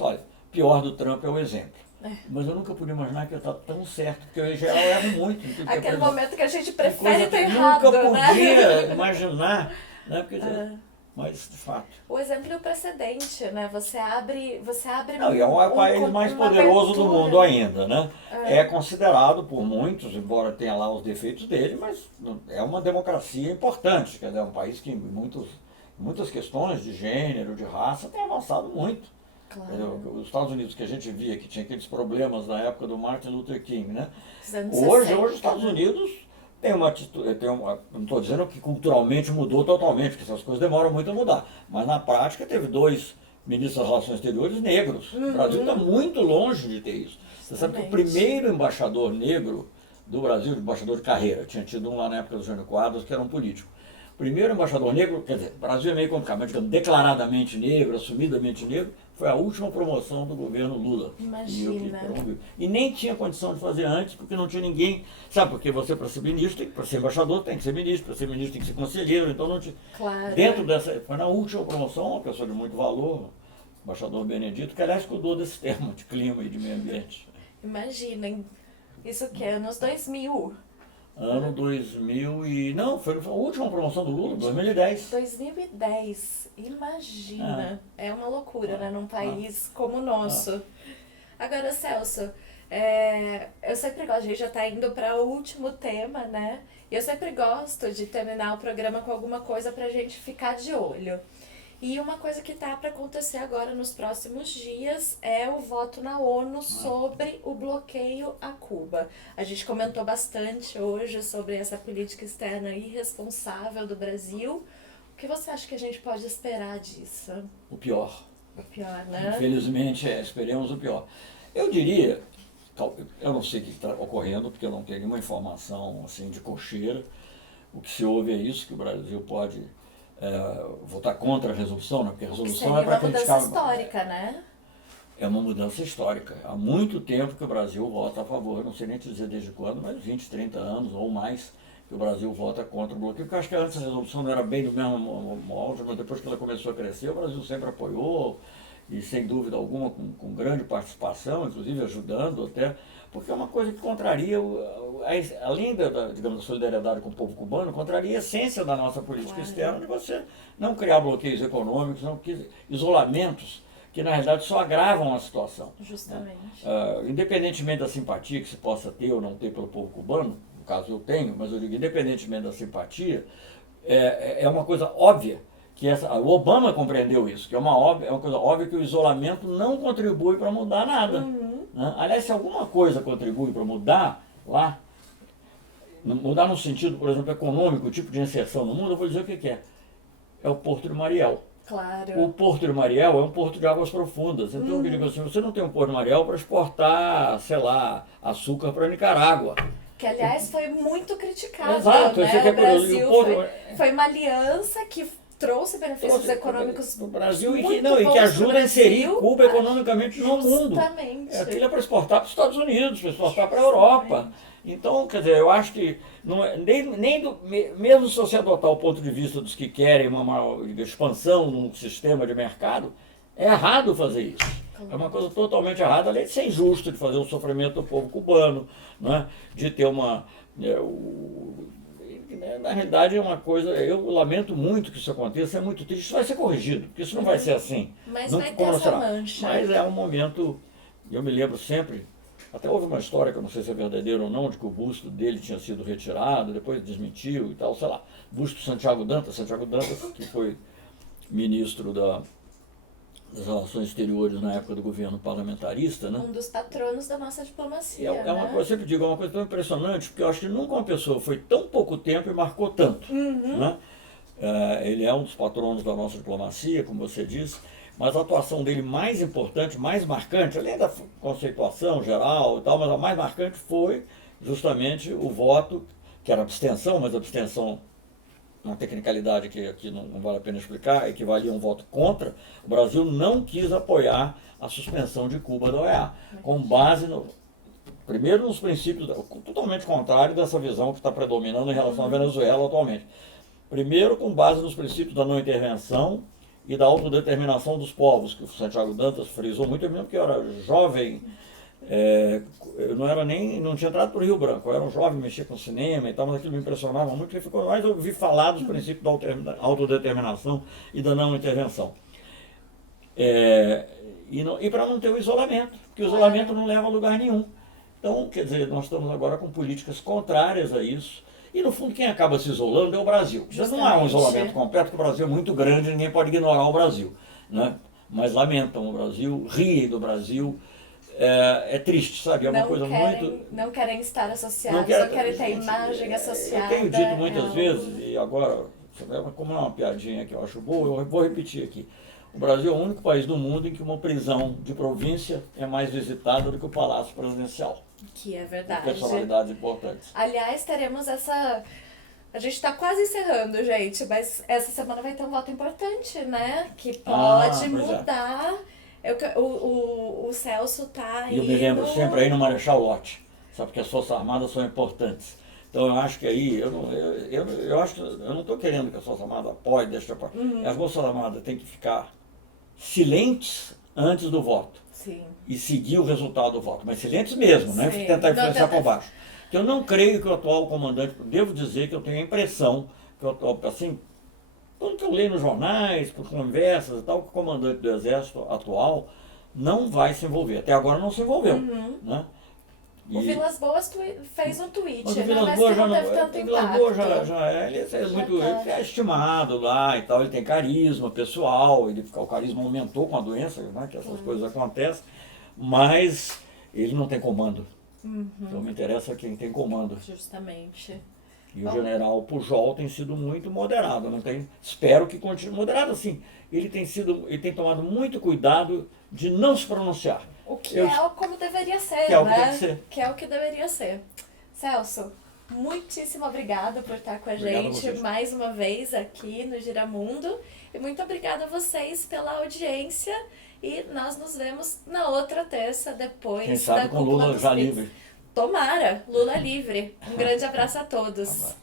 olha, o pior do Trump é o exemplo. Mas eu nunca pude imaginar que eu estava tão certo, porque eu em geral erro muito. Aquele momento que a gente prefere estar errado, né? Nunca podia imaginar, né? Porque, mas de fato. O exemplo é o precedente, né? Você abre não, e é o país mais poderoso do mundo ainda, né? É considerado por muitos, embora tenha lá os defeitos dele, mas é uma democracia importante, quer dizer, é um país que em muitas questões de gênero, de raça, tem avançado muito. Claro. Os Estados Unidos que a gente via que tinha aqueles problemas na época do Martin Luther King, né? Os anos Hoje 60, os Estados né? Unidos tem uma atitude, não estou dizendo que culturalmente mudou totalmente, porque essas coisas demoram muito a mudar, mas na prática teve dois ministros das Relações Exteriores negros. O Brasil está muito longe de ter isso. Você sabe que o Justamente. primeiro embaixador negro do Brasil, embaixador de carreira, tinha tido um lá na época do Jânio Quadros, que era um político. O primeiro embaixador negro, quer dizer, o Brasil é meio complicado, mas digamos, declaradamente negro, assumidamente negro, foi a última promoção do governo Lula. Imagina. E nem tinha condição de fazer antes, porque não tinha ninguém. Sabe, porque você, para ser ministro, para ser embaixador, tem que ser ministro, para ser ministro, tem que ser conselheiro. Então, não tinha. Claro. Dentro dessa. Foi na última promoção, uma pessoa de muito valor, o embaixador Benedito, que aliás cuidou desse tema de clima e de meio ambiente. Imaginem. Isso que é anos 2000. Ano 2000 e. Não, foi a última promoção do Lula, 2010. 2010. Imagina. É uma loucura, né? Num país como o nosso. Agora, Celso, eu sempre gosto, a gente já tá indo para o último tema, né? E eu sempre gosto de terminar o programa com alguma coisa pra gente ficar de olho. E uma coisa que tá para acontecer agora nos próximos dias é o voto na ONU sobre o bloqueio a Cuba. A gente comentou bastante hoje sobre essa política externa irresponsável do Brasil. O que você acha que a gente pode esperar disso? O pior. O pior, né? Infelizmente, esperemos o pior. Eu diria, eu não sei o que está ocorrendo, porque eu não tenho nenhuma informação assim, de cocheira. O que se ouve é isso, que o Brasil pode votar contra a resolução, né? Porque a Que resolução seria é para uma mudança criticar. histórica, né? É uma mudança histórica. Há muito tempo que o Brasil vota a favor, não sei nem te dizer desde quando, mas 20, 30 anos ou mais, que o Brasil vota contra o bloqueio, porque eu acho que antes a resolução não era bem do mesmo molde, mas depois que ela começou a crescer, o Brasil sempre apoiou, e sem dúvida alguma com grande participação, inclusive ajudando até, porque é uma coisa que contraria, além digamos, da solidariedade com o povo cubano, contraria a essência da nossa política externa, de você não criar bloqueios econômicos, não isolamentos, que na realidade só agravam a situação. Justamente. Independentemente da simpatia que se possa ter ou não ter pelo povo cubano, no caso eu tenho, mas eu digo independentemente da simpatia, é uma coisa óbvia, que o Obama compreendeu isso, que é uma coisa óbvia que o isolamento não contribui para mudar nada. Né? Aliás, se alguma coisa contribui para mudar lá, mudar no sentido, por exemplo, econômico, o tipo de inserção no mundo, eu vou dizer o que é. É o Porto de Mariel. Claro. O Porto de Mariel é um porto de águas profundas. Então, eu digo assim, você não tem um Porto de Mariel para exportar, sei lá, açúcar para Nicarágua. Que, aliás, foi muito criticado. Exato, né? esse aqui é O Brasil Porto... foi uma aliança que trouxe benefícios econômicos no Brasil muito e que ajuda a inserir Cuba economicamente no mundo. Justamente. Aquilo é para exportar para os Estados Unidos, para exportar para a Europa. Então, quer dizer, eu acho que não é, mesmo se você adotar o ponto de vista dos que querem uma maior expansão num sistema de mercado, é errado fazer isso. É uma coisa totalmente errada, além de ser injusto, de fazer o sofrimento do povo cubano, né? De ter uma... na realidade é uma coisa, eu lamento muito que isso aconteça, é muito triste, isso vai ser corrigido, porque isso não vai ser assim. Mas Nunca, vai ter essa mancha. Mas é um momento, eu me lembro sempre, até houve uma história que eu não sei se é verdadeira ou não, de que o busto dele tinha sido retirado, depois desmentiu e tal, sei lá. Busto Santiago Dantas, que foi ministro das Relações Exteriores na época do governo parlamentarista, né? Um dos patronos da nossa diplomacia. É uma coisa, eu sempre digo, é uma coisa tão impressionante, porque eu acho que nunca uma pessoa foi tão pouco tempo e marcou tanto. Né? Ele é um dos patronos da nossa diplomacia, como você disse, mas a atuação dele mais importante, mais marcante, além da conceituação geral e tal, mas a mais marcante foi justamente o voto, que era abstenção, mas abstenção, uma tecnicalidade que aqui não vale a pena explicar, equivalia a um voto contra. O Brasil não quis apoiar a suspensão de Cuba da OEA, com base primeiro nos princípios, totalmente contrário dessa visão que está predominando em relação à Venezuela atualmente. Primeiro, com base nos princípios da não intervenção e da autodeterminação dos povos, que o Santiago Dantas frisou muito, mesmo que eu era jovem, eu não tinha entrado para o Rio Branco, eu era um jovem, mexia com cinema e tal, mas aquilo me impressionava muito, porque ficou mais eu ouvi falar dos princípios da autodeterminação e da não intervenção. E para não ter o isolamento, porque o isolamento não leva a lugar nenhum. Então, quer dizer, nós estamos agora com políticas contrárias a isso. E, no fundo, quem acaba se isolando é o Brasil. Já não há um isolamento completo, porque o Brasil é muito grande, ninguém pode ignorar o Brasil. Né? mas lamentam o Brasil, riem do Brasil. É triste, sabe? É uma coisa muito... Não querem estar associados, não querem ter imagem associada. Eu tenho dito muitas vezes, e agora, como é uma piadinha que eu acho boa, eu vou repetir aqui. O Brasil é o único país do mundo em que uma prisão de província é mais visitada do que o Palácio Presidencial. Que é verdade. Personalidades importantes. Aliás, teremos essa... A gente está quase encerrando, gente, mas essa semana vai ter um voto importante, né? Que pode mudar... O Celso tá aí. E eu me lembro sempre aí no Marechal Lott, sabe, porque as Forças Armadas são importantes. Então eu acho que aí, eu não estou querendo que as Forças Armadas apoiem, deixem apoiar. As Forças Armadas têm que ficar silentes antes do voto. Sim. E seguir o resultado do voto, mas silentes mesmo, né? Tentar influenciar por baixo. Eu não creio que o atual comandante, devo dizer que eu tenho a impressão, que assim, tudo que eu leio nos jornais, por conversas e tal, que o comandante do Exército atual não vai se envolver. Até agora não se envolveu. Né? O Vilas Boas fez um tweet, mas o né? Vilas Mas Boas que não teve tanto impacto. Vilas Boas ele é estimado lá e tal, ele tem carisma pessoal, o carisma aumentou com a doença, né? Que essas coisas acontecem, mas ele não tem comando. Então me interessa quem tem comando. Justamente. E o general Pujol tem sido muito moderado, espero que continue moderado assim. Ele tem tomado muito cuidado de não se pronunciar. O que é como deveria ser, né? Que é o que deveria ser. Celso, muitíssimo obrigada por estar com a gente mais uma vez aqui no Giramundo. E muito obrigada a vocês pela audiência. E nós nos vemos na outra terça, depois Quem sabe da com Lula já livre. Tomara, Lula livre. Um grande abraço a todos.